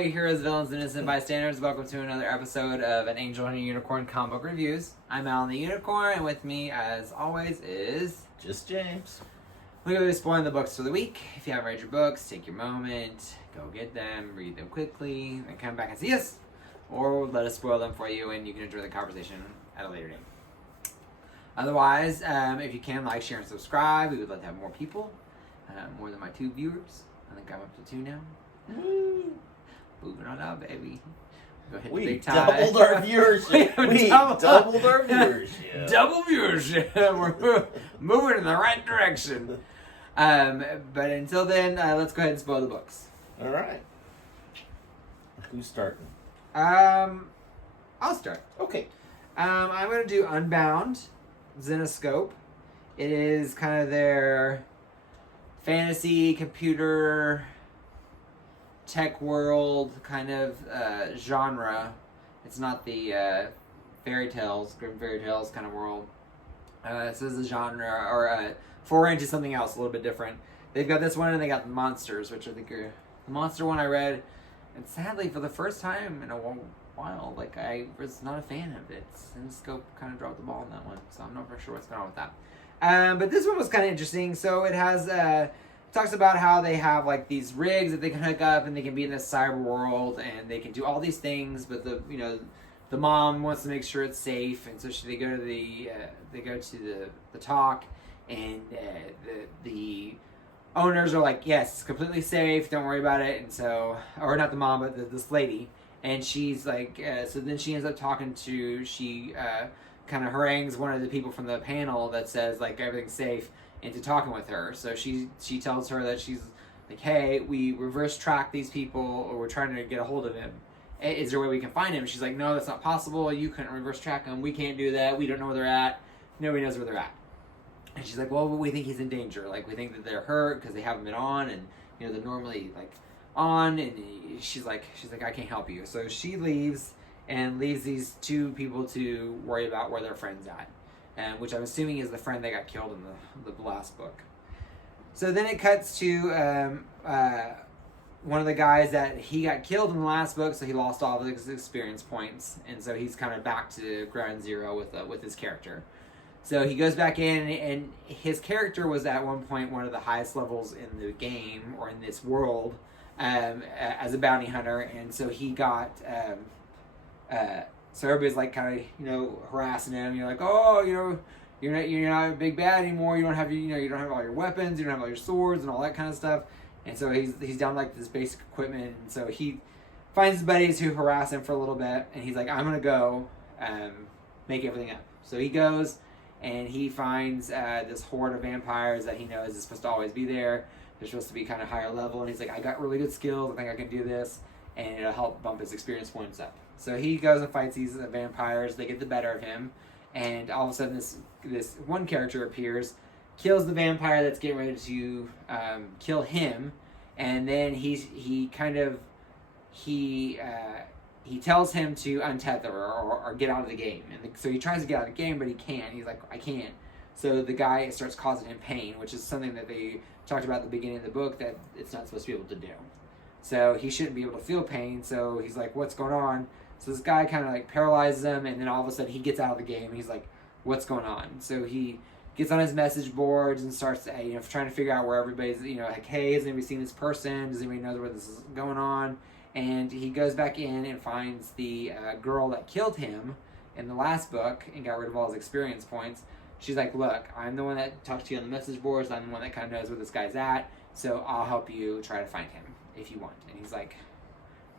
all you heroes, villains, and innocent bystanders. Welcome to another episode of An Angel and a Unicorn Comic Book Reviews. I'm Alan the Unicorn, and with me, as always, is... Just James. We're going to be spoiling the books for the week. If you haven't read your books, take your moment, go get them, read them quickly, and come back and see us. Or let us spoil them for you, and you can enjoy the conversation at a later date. Otherwise, if you can, like, share, and subscribe. We would love to have more people. More than my 2 viewers. I think I'm up to 2 now. Woo. Moving on out, baby. Go hit the We big time. doubled our viewership. We doubled our viewership. Double viewership. We're moving in the right direction. But until then, let's go ahead and spoil the books. All right. Who's starting? I'll start. Okay. I'm going to do Unbound, Zenescope. It is kind of their fantasy, computer, tech world kind of genre. It's not the fairy tales, grim fairy tales kind of world. This is a genre, or foray into something else, a little bit different. They've got this one, and they got the monsters, which I think are the monster one I read. And sadly, for the first time in a while, like, I was not a fan of it. Zenescope kind of dropped the ball on that one, so I'm not for sure what's going on with that. But this one was kind of interesting. So it has talks about how they have like these rigs that they can hook up, and they can be in this cyber world, and they can do all these things. But the mom wants to make sure it's safe, and so they go to the talk, and the owners are like, yes, it's completely safe, don't worry about it. And so, or not the mom, but this lady, and she's like, so then she ends up talking to kind of harangues one of the people from the panel that says like everything's safe into talking with her. So she tells her that she's like, hey, we reverse track these people, or we're trying to get a hold of him. Is there a way we can find him? She's like, no, that's not possible. You couldn't reverse track them. We can't do that. We don't know where they're at. Nobody knows where they're at. And she's like, well, we think he's in danger. Like, we think that they're hurt because they haven't been on, and they're normally like on. And she's like, I can't help you. So she leaves and leaves these 2 people to worry about where their friend's at, which I'm assuming is the friend that got killed in the last book. So then it cuts to one of the guys that he got killed in the last book, so he lost all of his experience points, and so he's kind of back to ground zero with his character. So he goes back in, and his character was at one point one of the highest levels in the game, or in this world, as a bounty hunter, and so he got... so everybody's like kind of harassing him. You're like, oh, you're not a big bad anymore. You don't have you don't have all your weapons. You don't have all your swords and all that kind of stuff. And so he's down like this basic equipment. And so he finds his buddies who harass him for a little bit. And he's like, I'm gonna go make everything up. So he goes and he finds this horde of vampires that he knows is supposed to always be there. They're supposed to be kind of higher level. And he's like, I got really good skills. I think I can do this, and it'll help bump his experience points up. So he goes and fights these vampires. They get the better of him, and all of a sudden this one character appears, kills the vampire that's getting ready to kill him, and then he tells him to untether or get out of the game. And so he tries to get out of the game, but he can't. He's like, I can't. So the guy starts causing him pain, which is something that they talked about at the beginning of the book, that it's not supposed to be able to do. So he shouldn't be able to feel pain. So he's like, what's going on? So this guy kind of like paralyzes him, and then all of a sudden he gets out of the game. And he's like, what's going on? So he gets on his message boards and starts trying to figure out where everybody's, like, hey, has anybody seen this person? Does anybody know where this is going on? And he goes back in and finds the girl that killed him in the last book and got rid of all his experience points. She's like, look, I'm the one that talks to you on the message boards. I'm the one that kind of knows where this guy's at. So I'll help you try to find him if you want. And he's like,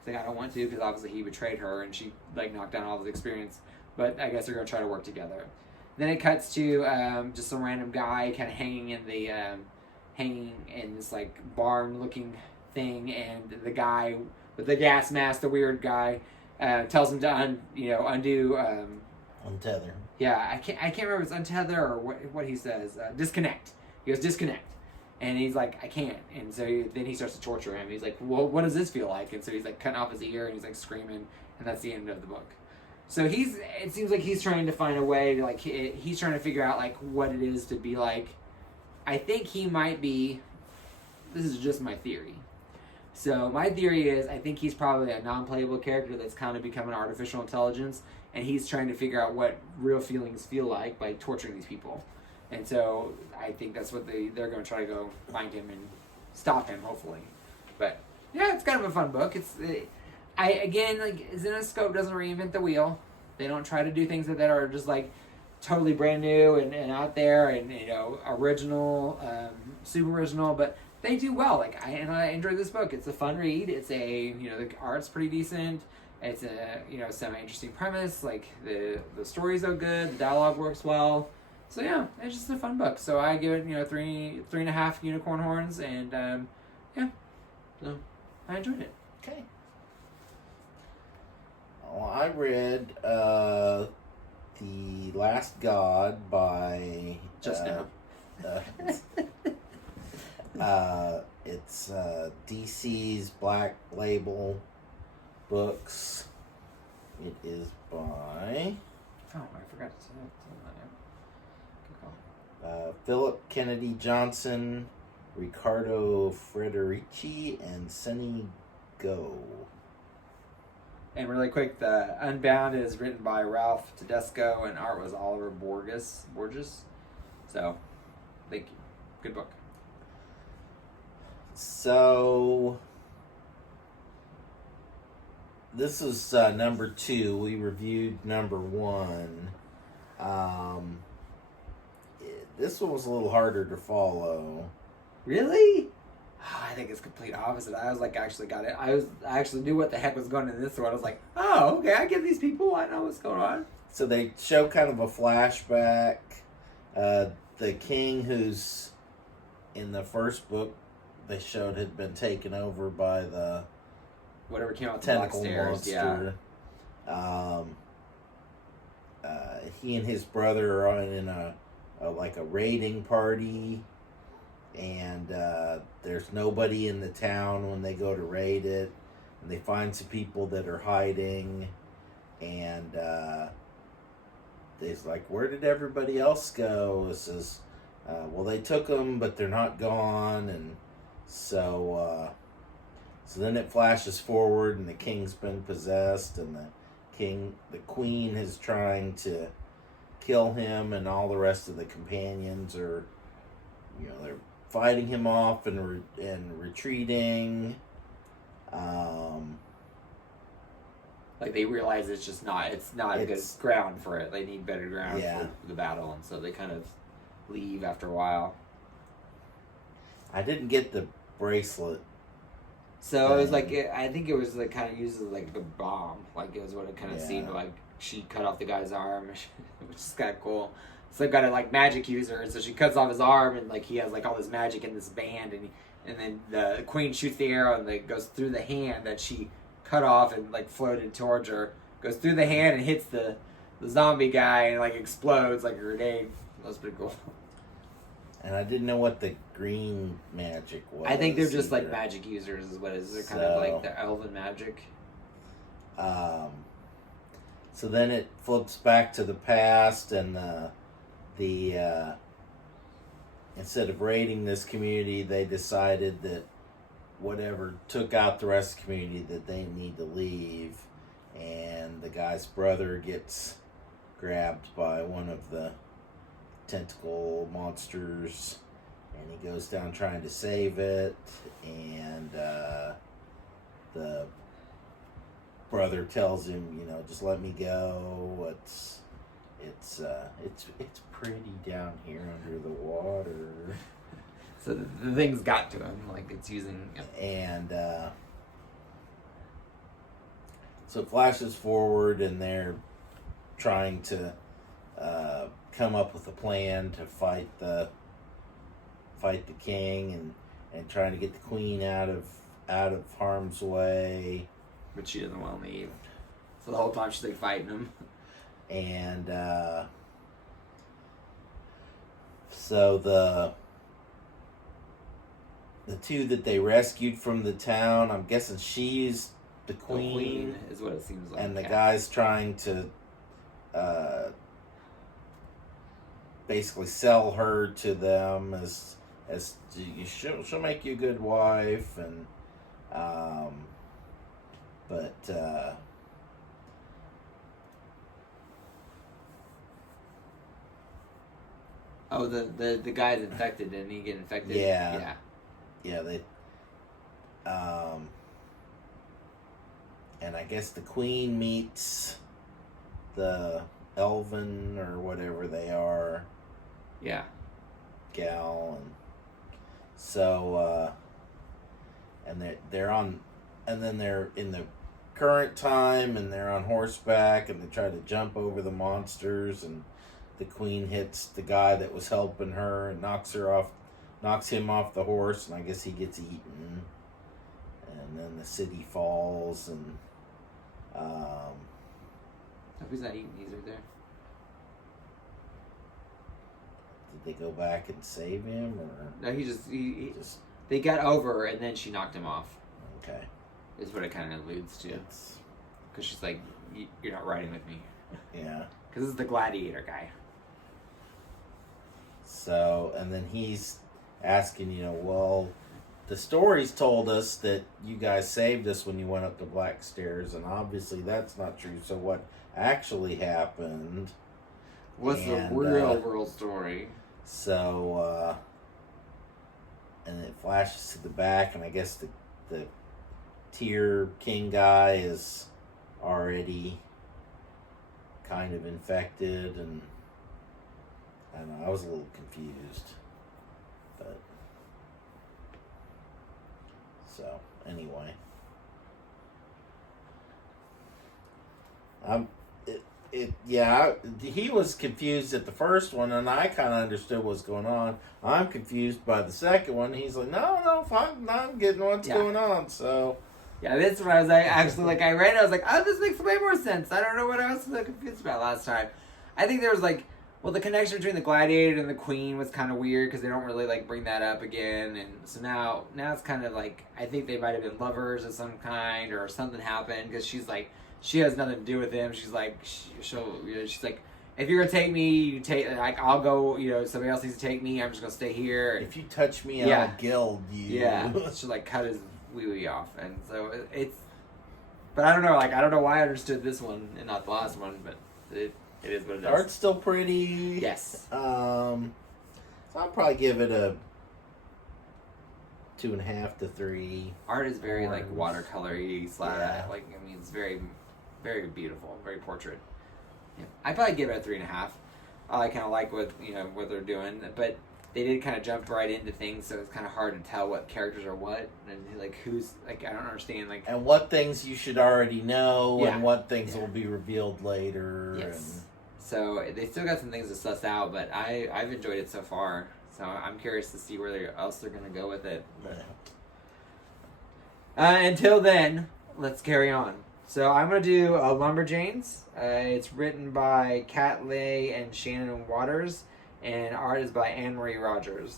I don't want to, because obviously he betrayed her and she like knocked down all his experience, but I guess they're going to try to work together. Then it cuts to just some random guy kind of hanging in this like barn looking thing, and the guy with the gas mask, the weird guy, tells him to undo Untether. Yeah, I can't remember if it's untether or what he says. Disconnect. He goes, disconnect. And he's like, I can't. And so then he starts to torture him. He's like, well, what does this feel like? And so he's like cutting off his ear, and he's like screaming, and that's the end of the book. So it seems like he's trying to find a way to, like, he's trying to figure out like what it is to be like. I think he might be, this is just my theory, So my theory is, I think he's probably a non-playable character that's kind of become an artificial intelligence, and he's trying to figure out what real feelings feel like by torturing these people. And so I think that's what they're going to try to go find him and stop him, hopefully. But yeah, it's kind of a fun book. Zenoscope doesn't reinvent the wheel. They don't try to do things that are just like totally brand new and out there and original, super original, but they do well. Like I enjoyed this book. It's a fun read. It's the art's pretty decent. It's a semi-interesting premise. Like the stories are good. The dialogue works well. So yeah, it's just a fun book. So I give it 3.5 unicorn horns, and so I enjoyed it. Okay. Well, I read The Last God by Just now. It's DC's Black Label Books. It is by Oh, I forgot to say that. Good call. Philip Kennedy Johnson, Riccardo Federici, and Sunny Go. And really quick, the Unbound is written by Ralph Tedesco, and art was Oliver Borges. So, thank you. Good book. So, this is number 2. We reviewed number 1. This one was a little harder to follow. Really? I think it's complete opposite. I was like, actually got it. I actually knew what the heck was going on in this one. I was like, oh, okay, I get these people. I know what's going on. So they show kind of a flashback. The king, who's in the first book they showed had been taken over by the whatever came out the tentacle monster. Yeah. He and his brother are in a raiding party, and there's nobody in the town when they go to raid it, and they find some people that are hiding, and they's like, where did everybody else go? It says, well, they took them, but they're not gone, and so then it flashes forward, and the king's been possessed, and the queen is trying to kill him, and all the rest of the companions are, they're fighting him off and retreating. Like they realize it's not a good ground for it. They need better ground for the battle, and so they kind of leave after a while. I didn't get the bracelet. So it was like I think it was like kind of used as like a bomb. Like it was what it kind of seemed like. She cut off the guy's arm, which is kind of cool. So they've got a like magic user, and so she cuts off his arm, and like he has like all this magic in this band, and then the queen shoots the arrow, and it goes through the hand that she cut off and like floated towards her. Goes through the hand and hits the zombie guy, and like explodes like a grenade. That was pretty cool. And I didn't know what the green magic was. I think they're just like magic users, is what it is. They're kind of like the elven magic. So then it flips back to the past, and instead of raiding this community, they decided that whatever took out the rest of the community, that they need to leave, and the guy's brother gets grabbed by one of the tentacle monsters, and he goes down trying to save it, and the brother tells him, just let me go. It's pretty down here under the water. So the thing's got to him, like it's using. And so it flashes forward, and they're trying to come up with a plan to fight the king, and trying to get the queen out of harm's way. But she doesn't want to leave. So the whole time she's like fighting him. And so the two that they rescued from the town, I'm guessing she's the queen. The queen is what it seems like. And the guy's trying to basically sell her to them as she'll make you a good wife, and Um, but Oh, the guy's infected. Didn't he get infected? Yeah. Yeah, they and I guess the queen meets the elven or whatever they are Yeah. gal, and so and they're on, and then they're in the current time, and they're on horseback, and they try to jump over the monsters, and the queen hits the guy that was helping her and knocks him off the horse, and I guess he gets eaten, and then the city falls, and Oh, he's not eating. He's right there. did they go back and save him, or No, he just they got over, and then she knocked him off. okay? Is what it kind of alludes to. It's, Because she's like, you're not riding with me. yeah. Because this is the gladiator guy. So, and then he's asking, well, the stories told us that you guys saved us when you went up the Black Stairs, and obviously that's not true. So, what actually happened? What's the real world story? So, and it flashes to the back, and I guess the Tier King guy is already kind of infected, and I don't know, I was a little confused. But so anyway. He was confused at the first one, and I kind of understood what's going on. I'm confused by the second one. He's like, no, I'm getting what's going on. So, yeah, that's what I was actually like. I read it, I was like, oh, this makes way more sense. I don't know what I was so confused about last time. I think there was like, well, the connection between the gladiator and the queen was kind of weird because they don't really like bring that up again, and so now it's kind of like I think they might have been lovers of some kind or something happened because she's like. She has nothing to do with him. She's like, she's like, if you're gonna take me, you take. Like, I'll go. Somebody else needs to take me. I'm just gonna stay here. If you touch me, I'll gild you. Yeah, she like cut his wee off, and so it's. But I don't know. Like, I don't know why I understood this one and not the last one, but it is what it is. Art's still pretty. Yes. So I'll probably give it a 2.5 to 3. Art is very like watercolory / Yeah. like I mean it's very, very beautiful, very portrait. Yeah. I probably give it a 3.5. I kind of like what they're doing, but they did kind of jump right into things, so it's kind of hard to tell what characters are what and like who's like I don't understand like and what things you should already know and what things Yeah. will be revealed later. Yes. So they still got some things to suss out, but I've enjoyed it so far. So I'm curious to see where else they're going to go with it. But, until then, let's carry on. So I'm going to do Lumberjanes. It's written by Kat Leigh and Shannon Waters, and art is by Anne Marie Rogers.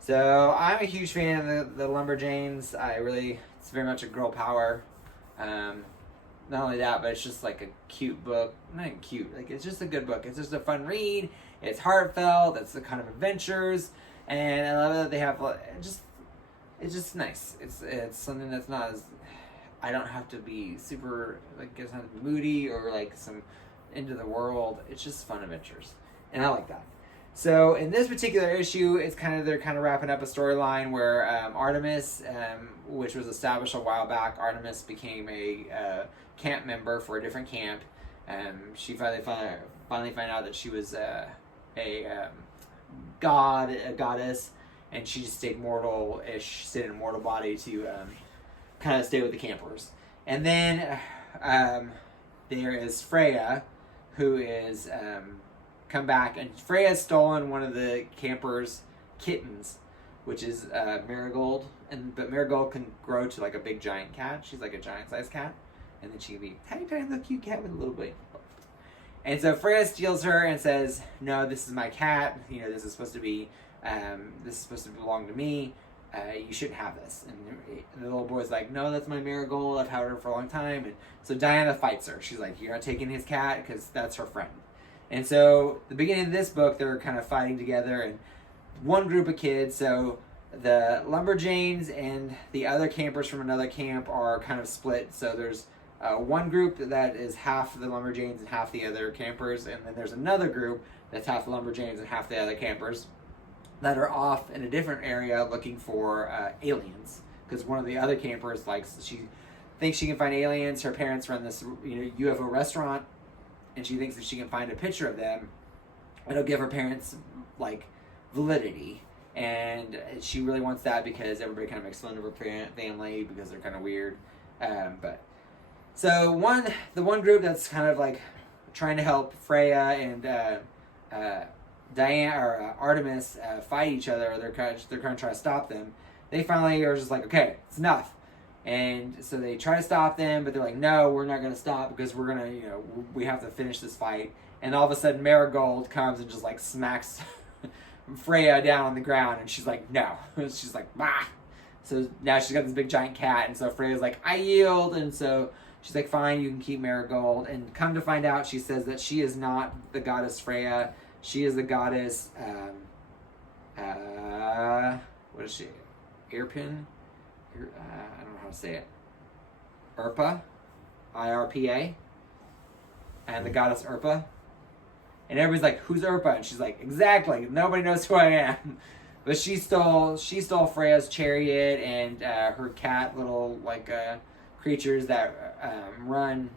So I'm a huge fan of the Lumberjanes. It's very much a girl power. Not only that, but it's just like a cute book. Not even cute, like it's just a good book. It's just a fun read. It's heartfelt. It's the kind of adventures, and I love that they have it's just nice. It's something that's not as I don't have to be super like it's not moody or like some into the world. It's just fun adventures, and I like that. So in this particular issue, they're kind of wrapping up a storyline where Artemis, which was established a while back, Artemis became a camp member for a different camp. She finally found out that she was a goddess, and she just stayed mortal-ish, stayed in a mortal body to kind of stay with the campers. And then there is Freya, who is come back, and Freya has stolen one of the campers' kittens, which is Marigold, but Marigold can grow to like a big giant cat. She's like a giant-sized cat, and then she can be a tiny little cute cat with a little bit. And so Freya steals her and says, "No, this is my cat. This is supposed to belong to me. You shouldn't have this." And the little boy's like, "No, that's my Marigold. I've had her for a long time." And so Diana fights her. She's like, "You're not taking his cat because that's her friend." And so the beginning of this book, they're kind of fighting together, and one group of kids. So the Lumberjanes and the other campers from another camp are kind of split. So there's one group that is half the Lumberjanes and half the other campers, and then there's another group that's half the Lumberjanes and half the other campers that are off in a different area looking for aliens. Because one of the other campers she thinks she can find aliens. Her parents run this UFO restaurant, and she thinks if she can find a picture of them, it'll give her parents like validity. And she really wants that because everybody kind of makes fun of her family because they're kind of weird. So the one group that's kind of like trying to help Freya and Diana or Artemis fight each other, or they're going to try to stop them. They finally are just like, okay, it's enough. And so they try to stop them, but they're like, no, we're not going to stop because we're going to, we have to finish this fight. And all of a sudden, Marigold comes and just like smacks Freya down on the ground, and she's like, no. She's like, bah. So now she's got this big giant cat, and so Freya's like, I yield. And so she's like, fine, you can keep Marigold. And come to find out, she says that she is not the goddess Freya. She is the goddess, what is she? Irpin? I don't know how to say it. Irpa? IRPA? And the goddess Irpa. And everybody's like, who's Irpa? And she's like, exactly, nobody knows who I am. But she stole Freya's chariot and her cat little creatures that run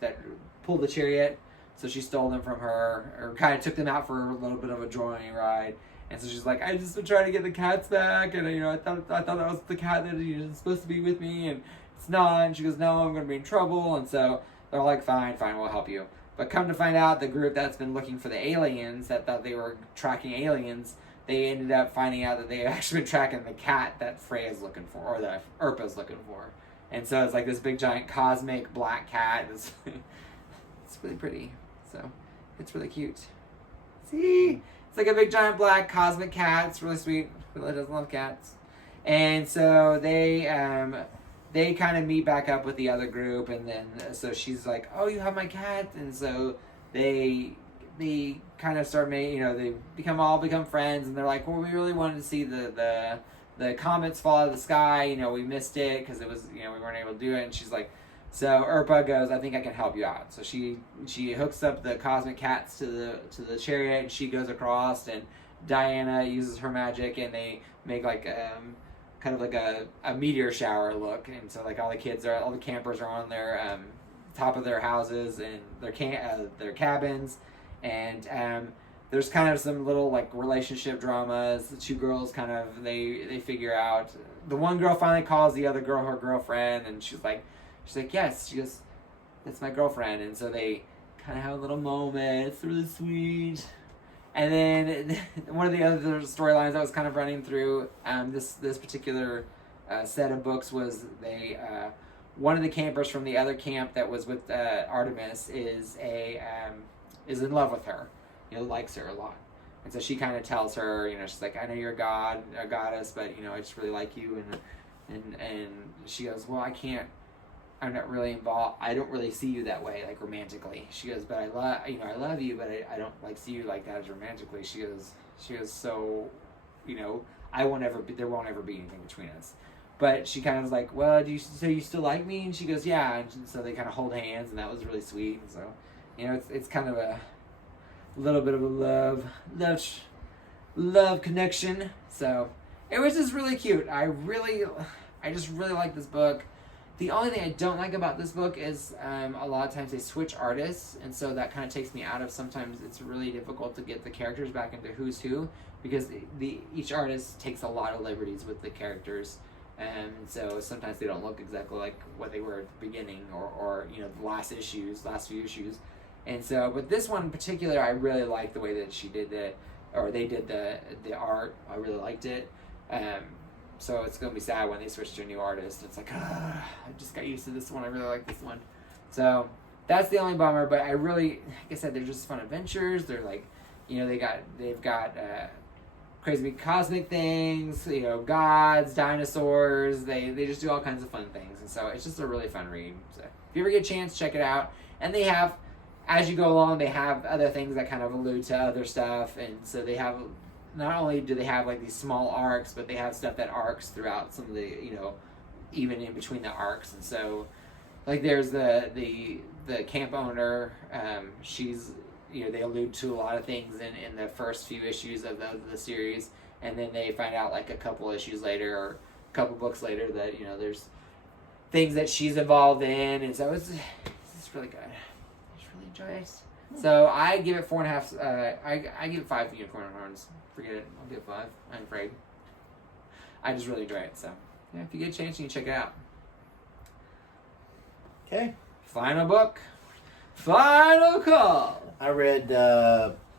that pull the chariot. So she stole them from her, or kind of took them out for a little bit of a joy ride. And so she's like, I just been trying to get the cats back, and I thought that was the cat that was supposed to be with me, and it's not. And she goes, no, I'm gonna be in trouble. And so they're like, fine, we'll help you. But come to find out, the group that's been looking for the aliens, that thought they were tracking aliens, they ended up finding out that they had actually been tracking the cat that Freya's looking for, or that Irpa's looking for. And so it's like this big giant cosmic black cat. It's really pretty. So it's really cute. See? It's like a big giant black cosmic cat. It's really sweet. Who really doesn't love cats? And so they kind of meet back up with the other group, and then so she's like, oh, you have my cat. And so they kind of start they become friends, and they're like, well, we really wanted to see the comets fall out of the sky. We missed it because it was we weren't able to do it. And she's like, so Irpa goes, I think I can help you out. So she hooks up the cosmic cats to the chariot, and she goes across, and Diana uses her magic, and they make like kind of like a meteor shower look. And so like all the campers are on their top of their houses and their cabins, and there's kind of some little like relationship dramas. The two girls kind of they figure out. The one girl finally calls the other girl her girlfriend, and she's like, yes. She goes, that's my girlfriend. And so they kind of have a little moment. It's really sweet. And then one of the other storylines that was kind of running through this particular set of books was one of the campers from the other camp that was with Artemis is in love with her. Likes her a lot. And so she kind of tells her, she's like, I know you're a goddess, but I just really like you. And she goes, well, I'm not really involved. I don't really see you that way, like romantically. She goes, but I love you, but I don't like see you like that as romantically. She goes, so, there won't ever be anything between us. But she kind of was like, well, you still like me? And she goes, yeah. And so they kind of hold hands, and that was really sweet. And so, it's kind of a little bit of a love connection. So it was just really cute. I just really like this book. The only thing I don't like about this book is a lot of times they switch artists, and so that kind of takes me out of. Sometimes it's really difficult to get the characters back into who's who, because each artist takes a lot of liberties with the characters, and so sometimes they don't look exactly like what they were at the beginning or the last few issues. And so, but this one in particular, I really like the way that they did the art. I really liked it. So it's going to be sad when they switch to a new artist. It's like, I just got used to this one. I really like this one. So that's the only bummer. But I really, like I said, they're just fun adventures. They're like, they've got crazy big cosmic things, gods, dinosaurs. They just do all kinds of fun things. And so it's just a really fun read. So if you ever get a chance, check it out. And they have, as you go along, they have other things that kind of allude to other stuff. And so they have not only do they have like these small arcs, but they have stuff that arcs throughout some of the, even in between the arcs. And so, like, there's the camp owner. She's, they allude to a lot of things in the first few issues of the series, and then they find out like a couple issues later or a couple books later that there's things that she's involved in, and so it's really good. I just really enjoy it. So I give it 4.5. I give it 5 unicorn horns. Forget it. I'll give it 5. I'm afraid. I just really enjoy it. So yeah, if you get a chance, you can check it out. Okay. Final book. Final call. I read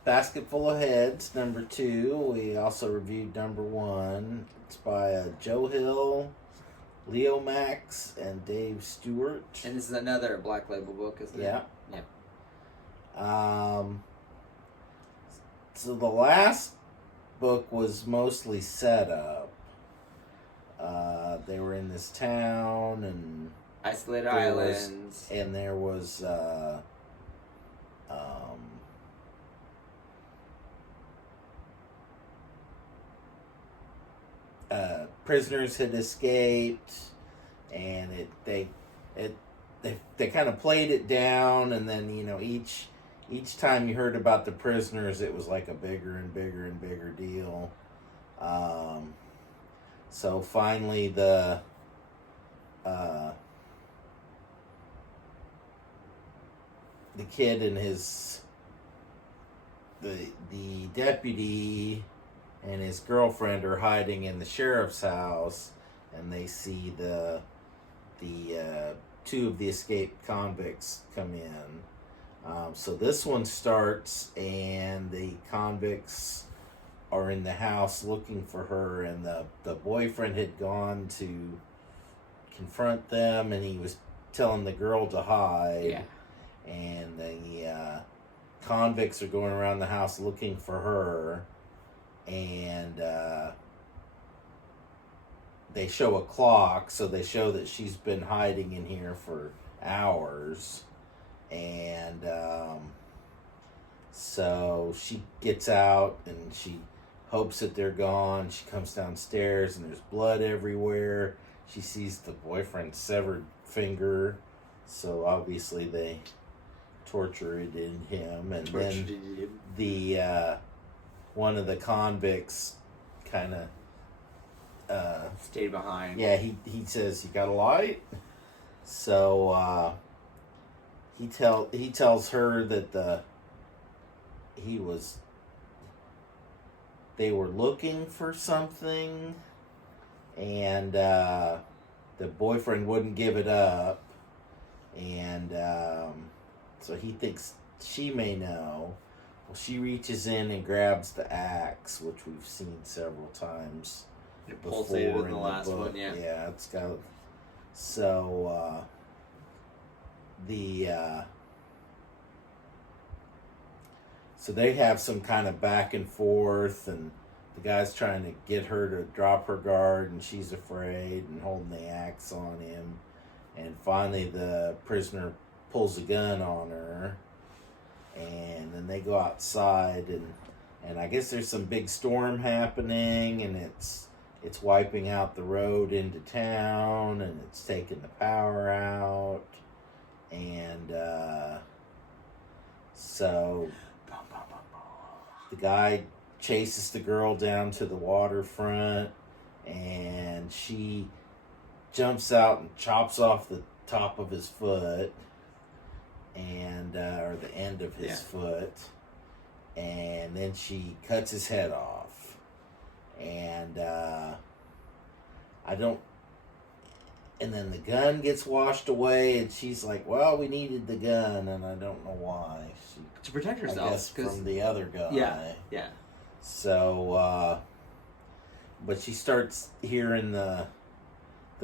Basket Full of Heads, number 2. We also reviewed number 1. It's by Joe Hill, Leo Max, and Dave Stewart. And this is another Black Label book, isn't it? Yeah. Yeah. So the last book was mostly set up. They were in this town and Isolated Islands. And there was prisoners had escaped, and they kind of played it down, and then each time you heard about the prisoners, it was like a bigger and bigger and bigger deal. So finally the kid and the deputy and his girlfriend are hiding in the sheriff's house, and they see the 2 of the escaped convicts come in. So this one starts, and the convicts are in the house looking for her, and the boyfriend had gone to confront them, and he was telling the girl to hide. Yeah. And the convicts are going around the house looking for her, and they show a clock, so they show that she's been hiding in here for hours. And so she gets out, and she hopes that they're gone. She comes downstairs, and there's blood everywhere. She sees the boyfriend's severed finger, so obviously they tortured him. And then the one of the convicts kind of stayed behind. Yeah, he says, "You got a light?" So he tells her that they were looking for something, and the boyfriend wouldn't give it up, and so he thinks she may know. Well, she reaches in and grabs the axe, which we've seen several times. It pulsated in the last book. one, yeah. Yeah, it's got. So so they have some kind of back and forth, and the guy's trying to get her to drop her guard, and she's afraid and holding the axe on him. And finally the prisoner pulls a gun on her, and then they go outside, and I guess there's some big storm happening, and it's wiping out the road into town, and it's taking the power out, and so the guy chases the girl down to the waterfront, and she jumps out and chops off the top of his foot, and or the end of his foot, and then she cuts his head off, and and then the gun gets washed away, and she's like, "Well, we needed the gun," and I don't know why. To protect herself, I guess from the other guy. Yeah. So, but she starts hearing the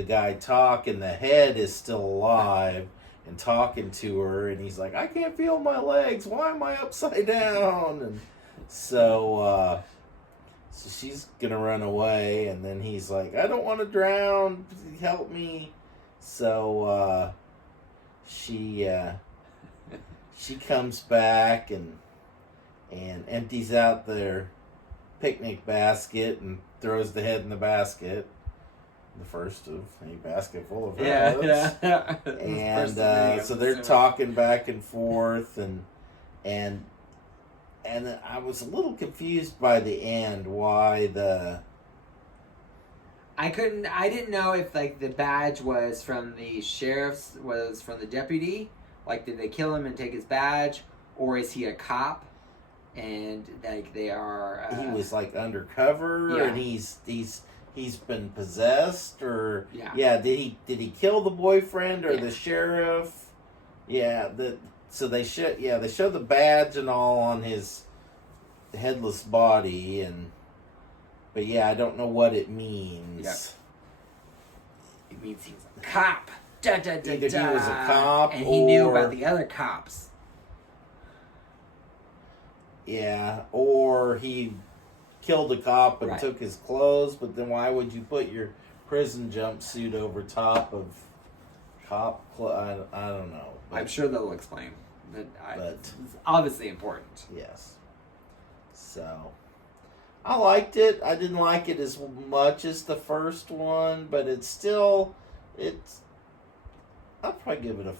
guy talk, and the head is still alive and talking to her, and he's like, "I can't feel my legs. Why am I upside down?" And so she's gonna run away, and then he's like, "I don't want to drown. Help me." So she comes back and empties out picnic basket and throws the head in the basket. The first of a basket full of heads. Yeah. And so they're talking back and forth, and I was a little confused by the end why the. I didn't know if like the badge was from the sheriff's, was from the deputy. Like, did they kill him and take his badge, or is he a cop? And like they are. He was like undercover, and he's been possessed, or did he kill the boyfriend or the sheriff? So they show the badge and all on his headless body, but I don't know what it means. Yeah. It means he's a cop. Either he was a cop, and he knew about the other cops. Yeah, or he killed a cop and Right. took his clothes, but then why would you put your prison jumpsuit over top of cop clothes? I don't know. I'm sure they'll explain. But it's obviously important. Yes. So, I liked it. I didn't like it as much as the first one, but I'll probably give it a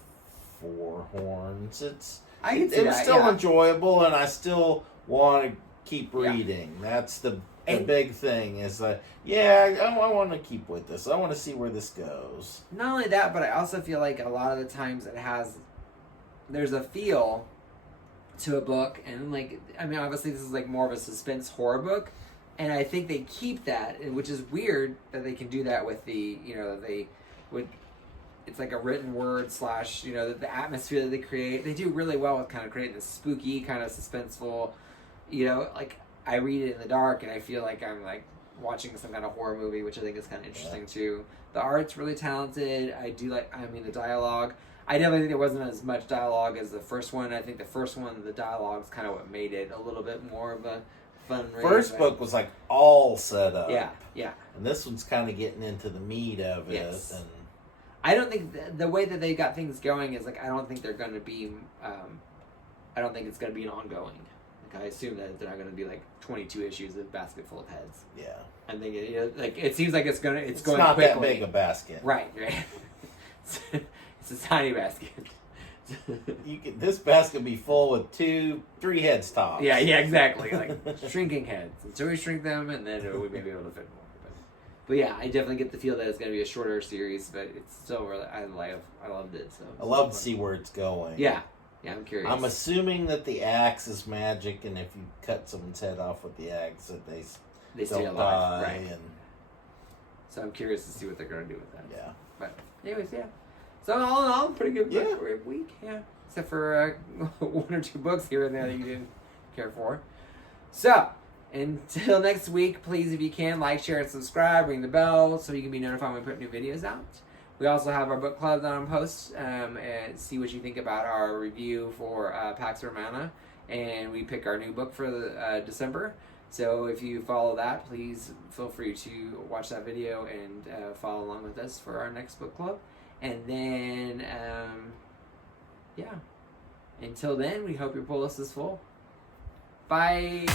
4 horns. It was still enjoyable, and I still want to keep reading. There's the big thing is that I want to keep with this. I want to see where this goes. Not only that, but I also feel like a lot of the times there's a feel to a book, and like, I mean, obviously this is like more of a suspense horror book, and I think they keep that, which is weird that they can do that with it's like a written word / the atmosphere that they create. They do really well with kind of creating this spooky, kind of suspenseful, like I read it in the dark and I feel like I'm like watching some kind of horror movie, which I think is kind of interesting too. The art's really talented. The dialogue. I definitely think there wasn't as much dialogue as the first one. I think the first one, the dialogue's kind of what made it a little bit more of a fun read. First book was like all set up. Yeah. And this one's kind of getting into the meat of it. Yes. And I don't think the way that they got things going is like, I don't think they're going to be, I don't think it's going to be an ongoing. Like, I assume that they're not going to be like 22 issues of Basket Full of Heads. Yeah. I think it seems like it's going not quickly. That big a basket. Right. It's a tiny basket. This basket be full with 3 heads tops. Yeah, exactly. Like shrinking heads. Until we shrink them, and then we may be able to fit more. But yeah, I definitely get the feel that it's going to be a shorter series, but it's still really, I loved it. So I love to see where it's going. Yeah, I'm curious. I'm assuming that the axe is magic, and if you cut someone's head off with the axe, that they stay don't alive, die. right? So I'm curious to see what they're going to do with that. Yeah. But anyways, yeah. So all in all, pretty good book for a week. Yeah, except for 1 or 2 books here and there that you didn't care for. So. Until next week, please, if you can, like, share, and subscribe, ring the bell so you can be notified when we put new videos out. We also have our book club on post, and see what you think about our review for Pax Romana, and we pick our new book for December. So if you follow that, please feel free to watch that video and follow along with us for our next book club. And then, until then, we hope your pull list is full. Bye!